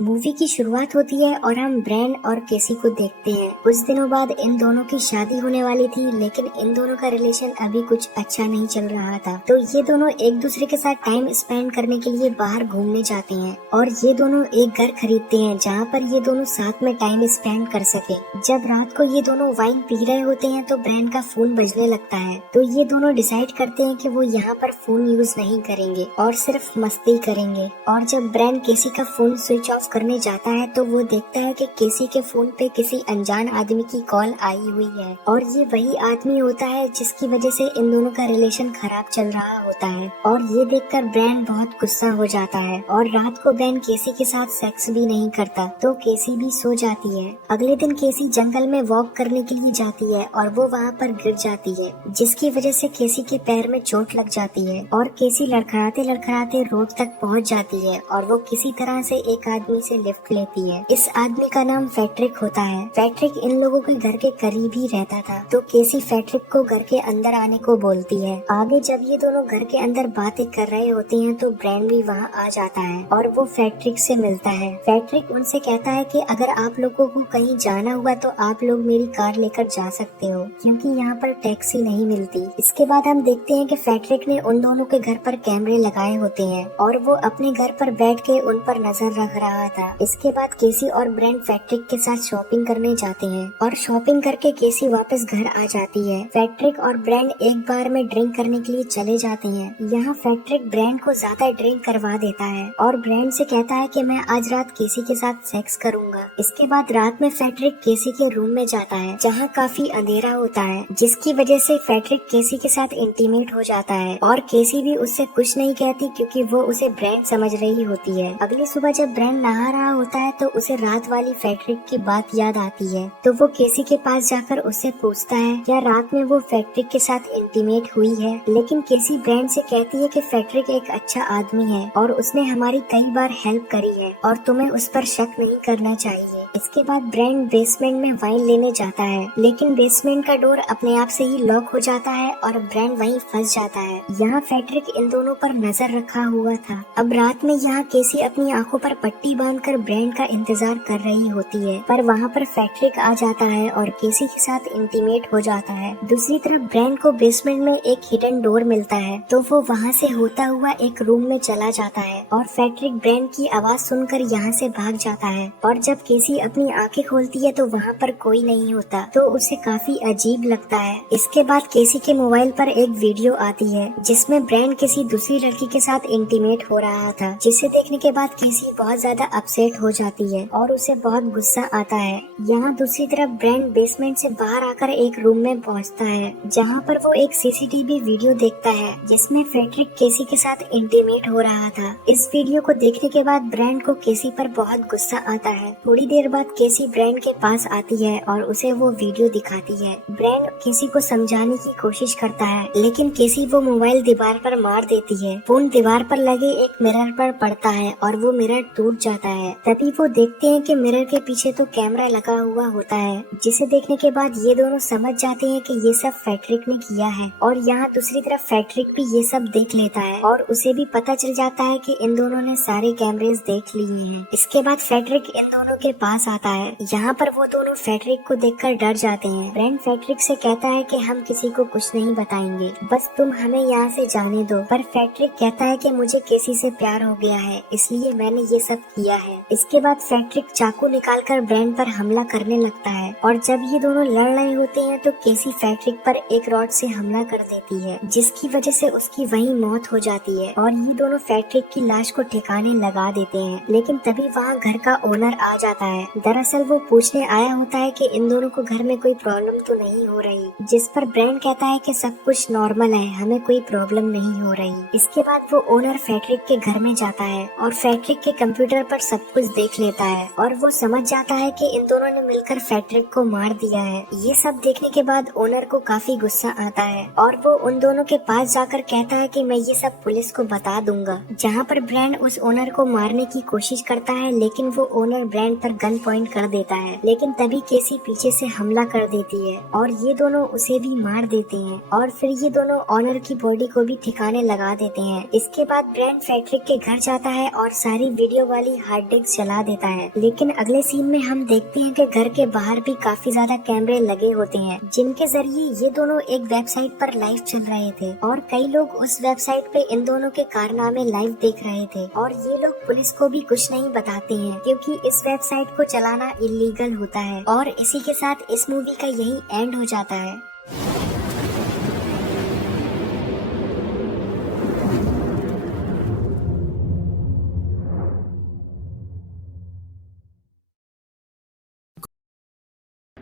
Movie की शुरुआत होती है और हम ब्रैन और केसी को देखते हैं। कुछ दिनों बाद इन दोनों की शादी होने वाली थी, लेकिन इन दोनों का रिलेशन अभी कुछ अच्छा नहीं चल रहा था। तो ये दोनों एक दूसरे के साथ टाइम स्पेंड करने के लिए बाहर घूमने जाते हैं और ये दोनों एक घर खरीदते हैं जहाँ पर ये दोनों साथ में टाइम स्पेंड कर सके। जब रात को ये दोनों वाइन पी रहे होते हैं तो ब्रैन का फोन बजने लगता है। तो ये दोनों डिसाइड करते हैं कि वो यहाँ पर फोन यूज नहीं करेंगे और सिर्फ मस्ती करेंगे। और जब ब्रैन केसी का फोन स्विच ऑफ करने जाता है तो वो देखता है कि केसी के फोन पे किसी अनजान आदमी की कॉल आई हुई है और ये वही आदमी होता है जिसकी वजह से इन दोनों का रिलेशन खराब चल रहा होता है। और ये देखकर ब्रैन बहुत गुस्सा हो जाता है और रात को ब्रैन केसी के साथ सेक्स भी नहीं करता, तो केसी भी सो जाती है। अगले दिन केसी जंगल में वॉक करने के लिए जाती है और वो वहाँ पर गिर जाती है, जिसकी वजह से केसी के पैर में चोट लग जाती है और केसी लड़खड़ाते लड़खड़ाते रोड तक पहुँच जाती है और वो किसी तरह से एक आदमी से लिफ्ट लेती है। इस आदमी का नाम फैट्रिक होता है। फैट्रिक इन लोगों के घर के करीब ही रहता था, तो केसी फैट्रिक को घर के अंदर आने को बोलती है। आगे जब ये दोनों घर के अंदर बातें कर रहे होते हैं तो ब्रैन भी वहाँ आ जाता है और वो फैट्रिक से मिलता है। फैट्रिक उनसे कहता है कि अगर आप लोगों को कहीं जाना हुआ तो आप लोग मेरी कार लेकर जा सकते हो, क्योंकि यहाँ पर टैक्सी नहीं मिलती। इसके बाद हम देखते हैं कि फैट्रिक ने उन दोनों के घर पर कैमरे लगाए होते हैं और वो अपने घर पर बैठ के उन पर नजर रख रहा था। इसके बाद केसी और ब्रैन फैट्रिक के साथ शॉपिंग करने जाते हैं और शॉपिंग करके केसी वापस घर आ जाती है। फैट्रिक और ब्रैन एक बार में ड्रिंक करने के लिए चले जाते हैं। यहाँ फैट्रिक ब्रैन को ज्यादा ड्रिंक करवा देता है और ब्रैन से कहता है कि मैं आज रात केसी के साथ सेक्स करूंगा। इसके बाद रात में फैट्रिक केसी के रूम में जाता है जहाँ काफी अंधेरा होता है, जिसकी वजह से फैट्रिक केसी के साथ इंटीमेट हो जाता है और केसी भी उससे कुछ नहीं कहती क्योंकि वो उसे ब्रैन समझ रही होती है। अगली सुबह जब ब्रैन नहा रहा होता है तो उसे रात वाली फैट्रिक की बात याद आती है, तो वो केसी के पास जाकर उससे पूछता है क्या रात में वो फैट्रिक के साथ इंटीमेट हुई है। लेकिन केसी ब्रैन से कहती है कि फैट्रिक एक अच्छा आदमी है और उसने हमारी कई बार हेल्प करी है और तुम्हें उस पर शक नहीं करना चाहिए। इसके बाद ब्रैन बेसमेंट में वाइन लेने जाता है, लेकिन बेसमेंट का डोर अपने आप से ही लॉक हो जाता है और ब्रैन वहीं फंस जाता है। यहाँ फैट्रिक इन दोनों पर नजर रखा हुआ था। अब रात में यहाँ केसी अपनी आंखों पर पट्टी बांधकर ब्रैन का इंतजार कर रही होती है, पर वहाँ पर फैट्रिक आ जाता है और केसी के साथ इंटीमेट हो जाता है। दूसरी तरफ ब्रैन को बेसमेंट में एक हिडन डोर मिलता है, तो वो वहाँ से होता हुआ एक रूम में चला जाता है और फैट्रिक ब्रैन की आवाज सुनकर यहाँ से भाग जाता है। और जब केसी अपनी आंखें खोलती है तो वहाँ पर कोई नहीं होता, तो उसे काफी अजीब लगता है। इसके बाद केसी के मोबाइल पर एक वीडियो आती है जिसमें ब्रैन किसी दूसरी लड़की के साथ इंटीमेट हो रहा था, जिसे देखने के बाद केसी बहुत ज्यादा अपसेट हो जाती है और उसे बहुत गुस्सा आता है। यहाँ दूसरी तरफ ब्रैन बेसमेंट से बाहर आकर एक रूम में पहुँचता है जहाँ पर वो एक सीसीटीवी वीडियो देखता है जिसमें फैट्रिक केसी के साथ इंटीमेट हो रहा था। इस वीडियो को देखने के बाद ब्रैन को केसी पर बहुत गुस्सा आता है। थोड़ी देर बाद केसी ब्रैन के पास आती है और उसे वो वीडियो दिखाती है। ब्रैन केसी को समझाने की कोशिश करता है, लेकिन केसी वो मोबाइल दीवार पर मार देती है। फोन दीवार पर लगे एक मिरर पर पड़ता है और वो मिरर टूट जाता है। तभी वो देखते हैं कि मिरर के पीछे तो कैमरा लगा हुआ होता है, जिसे देखने के बाद ये दोनों समझ जाते हैं कि ये सब फैट्रिक ने किया है। और यहाँ दूसरी तरफ फैट्रिक भी ये सब देख लेता है और उसे भी पता चल जाता है कि इन दोनों ने सारे कैमरेज देख लिए हैं। इसके बाद फैट्रिक इन दोनों के पास आता है। यहाँ पर वो दोनों फैट्रिक को देखकर डर जाते हैं। ब्रैन फैट्रिक से कहता है कि हम किसी को कुछ नहीं बताएंगे, बस तुम हमें यहाँ से जाने दो। पर फैट्रिक कहता है कि मुझे केसी से प्यार हो गया है, इसलिए मैंने ये सब किया है। इसके बाद फैट्रिक चाकू निकालकर ब्रैन पर हमला करने लगता है और जब ये दोनों लड़ रहे होते हैं तो केसी फैट्रिक पर एक रॉड से हमला कर देती है, जिसकी वजह से उसकी वहीं मौत हो जाती है और ये दोनों फैट्रिक की लाश को ठिकाने लगा देते हैं। लेकिन तभी वहाँ घर का ओनर आ जाता है। दरअसल वो पूछने आया होता है कि इन दोनों को घर में कोई प्रॉब्लम तो नहीं हो रही, जिस पर ब्रैन कहता है कि सब कुछ नॉर्मल है, हमें कोई प्रॉब्लम नहीं हो रही। इसके बाद वो ओनर फैट्रिक के घर में जाता है और फैट्रिक के कंप्यूटर पर पर सब कुछ देख लेता है और वो समझ जाता है कि इन दोनों ने मिलकर फेडरिक को मार दिया है। ये सब देखने के बाद ओनर को काफी गुस्सा आता है और वो उन दोनों के पास जाकर कहता है कि मैं ये सब पुलिस को बता दूंगा। जहाँ पर ब्रैंड उस ओनर को मारने की कोशिश करता है, लेकिन वो ओनर ब्रैंड पर गन पॉइंट कर देता है। लेकिन तभी केसी पीछे से हमला कर देती है और ये दोनों उसे भी मार देते हैं और फिर ये दोनों ऑनर की बॉडी को भी ठिकाने लगा देते हैं। इसके बाद ब्रैंड फेडरिक के घर जाता है और सारी वीडियो वाली हार्ड डिस्क जला देता है। लेकिन अगले सीन में हम देखते हैं कि घर के बाहर भी काफी ज्यादा कैमरे लगे होते हैं, जिनके जरिए ये दोनों एक वेबसाइट पर लाइव चल रहे थे और कई लोग उस वेबसाइट पे इन दोनों के कारनामे लाइव देख रहे थे। और ये लोग पुलिस को भी कुछ नहीं बताते हैं क्योंकि इस वेबसाइट को चलाना इलीगल होता है। और इसी के साथ इस मूवी का यही एंड हो जाता है।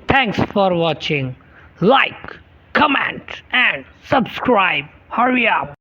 Thanks for watching. Like, comment and subscribe. Hurry up.